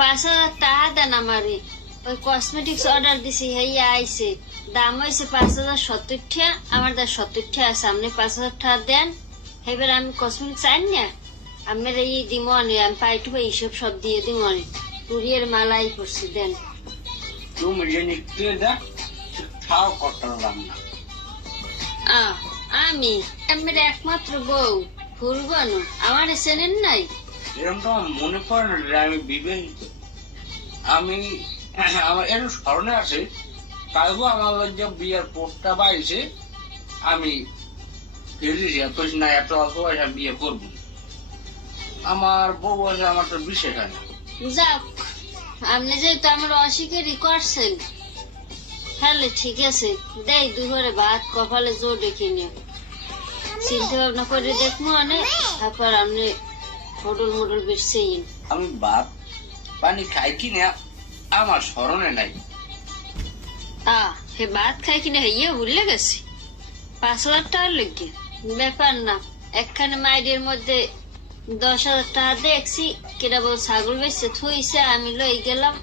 5,000 টাকা দেন আমারে। ওই কসমেটিক্স অর্ডার দিছি, হেইয়া আইছে, দাম হয়েছে 5,070 টাকা। আমার দা 70 টাকা আছে, আপনি 5,000 টাকা দেন। এবার আমি কসমেটিক্স আইন না, আমার এই দিমনে আমি পাইটু পাই এইসব সব দিয়ে দিমনে। কুরিয়ার মালাই করছি, দেন। তুমি যে নিতে দা খাও করতে পারলাম না। আমি আমার একমাত্র বউ ফুলবানু, আমার চেনেন নাই? এরকম তো আমার মনে পড়ে না যে আমি বিবাহিত। আমি আমার এর স্মরণে আছে, তাইও আমার যে বিয়ের প্রস্তাব আইছে, আমি না এত অল্প বয়সে বিয়ে করবো। আমার বউ বয়সে আমার তো বিশেষ হয় না। যাক, আপনি যেহেতু আমার অস্বীকারই করছেন, তাহলে ঠিক আছে, দেই দুপুরে ভাত কপালে জোর রেখে নিও। চিন্তা ভাবনা করে দেখবো অনেক, তারপর আপনি হোটেল মোটল বেশি। আমি ভাত পানি খাই কিনা আমার স্মরণে নাই। হে ভাত খাই কিনা হইয়া ভুলে গেছি। 5,000 টাকার লেগে ব্যাপার না। একখানে মাইডের মধ্যে 10,000 টাকা দেখছি, কেটা বল ছাগল বেচছে থুইছে, আমি লই গেলাম।